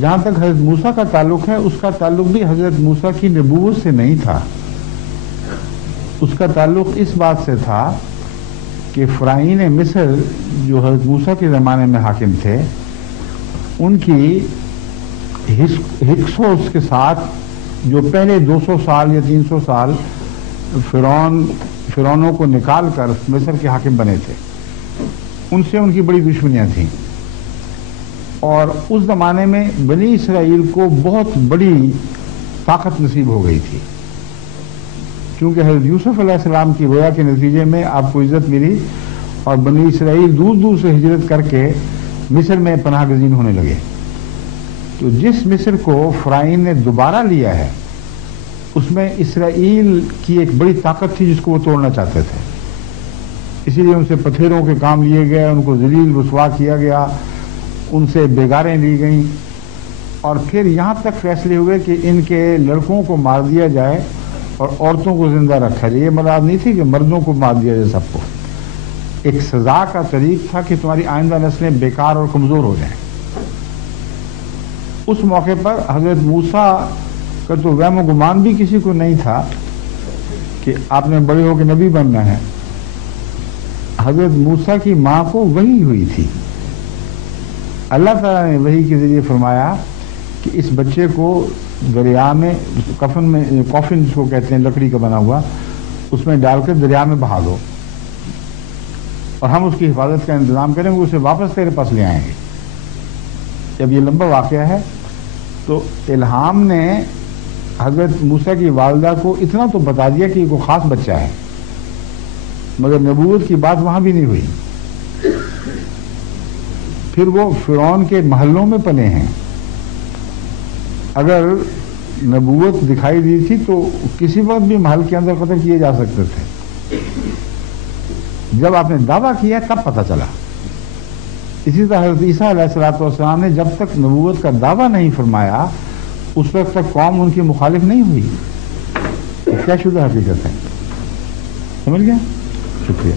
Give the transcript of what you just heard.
جہاں تک حضرت موسیٰ کا تعلق ہے، اس کا تعلق بھی حضرت موسیٰ کی نبوت سے نہیں تھا، اس کا تعلق اس بات سے تھا کہ فرعون مصر جو حضرت موسیٰ کے زمانے میں حاکم تھے، ان کی ہکسوس کے ساتھ جو پہلے 200 سال یا 300 سال فرعونوں کو نکال کر مصر کے حاکم بنے تھے، ان سے ان کی بڑی دشمنیاں تھیں، اور اس زمانے میں بنی اسرائیل کو بہت بڑی طاقت نصیب ہو گئی تھی، کیونکہ حضرت یوسف علیہ السلام کی رویا کے نتیجے میں آپ کو عزت ملی اور بنی اسرائیل دور دور سے ہجرت کر کے مصر میں پناہ گزین ہونے لگے۔ تو جس مصر کو فرعون نے دوبارہ لیا ہے، اس میں اسرائیل کی ایک بڑی طاقت تھی جس کو وہ توڑنا چاہتے تھے، اسی لیے ان سے پتھیروں کے کام لیے گئے، ان کو ذلیل رسوا کیا گیا، ان سے بیگاریں لی گئیں، اور پھر یہاں تک فیصلے ہوئے کہ ان کے لڑکوں کو مار دیا جائے اور عورتوں کو زندہ رکھا جائے۔ یہ مراد نہیں تھی کہ مردوں کو مار دیا جائے، سب کو ایک سزا کا طریق تھا کہ تمہاری آئندہ نسلیں بیکار اور کمزور ہو جائیں۔ اس موقع پر حضرت موسیٰ کا تو وہم و گمان بھی کسی کو نہیں تھا کہ آپ نے بڑے ہو کے نبی بننا ہے۔ حضرت موسیٰ کی ماں کو وحی ہوئی تھی، اللہ تعالیٰ نے وحی کے ذریعے فرمایا کہ اس بچے کو دریا میں کافن جس کو کہتے ہیں لکڑی کا بنا ہوا، اس میں ڈال کر دریا میں بہا دو، اور ہم اس کی حفاظت کا انتظام کریں گے، اسے واپس تیرے پاس لے آئیں گے۔ جب یہ لمبا واقعہ ہے تو الہام نے حضرت موسیٰ کی والدہ کو اتنا تو بتا دیا کہ یہ کوئی خاص بچہ ہے، مگر نبوت کی بات وہاں بھی نہیں ہوئی۔ پھر وہ فرعون کے محلوں میں پلے ہیں، اگر نبوت دکھائی دی تھی تو کسی وقت بھی محل کے اندر قتل کیے جا سکتے تھے، جب آپ نے دعویٰ کیا تب پتہ چلا۔ اسی طرح حضرت عیسیٰ علیہ السلام نے جب تک نبوت کا دعویٰ نہیں فرمایا، اس وقت تک قوم ان کی مخالف نہیں ہوئی۔ کیا شدہ حقیقت ہے، سمجھ گیا؟ شکریہ۔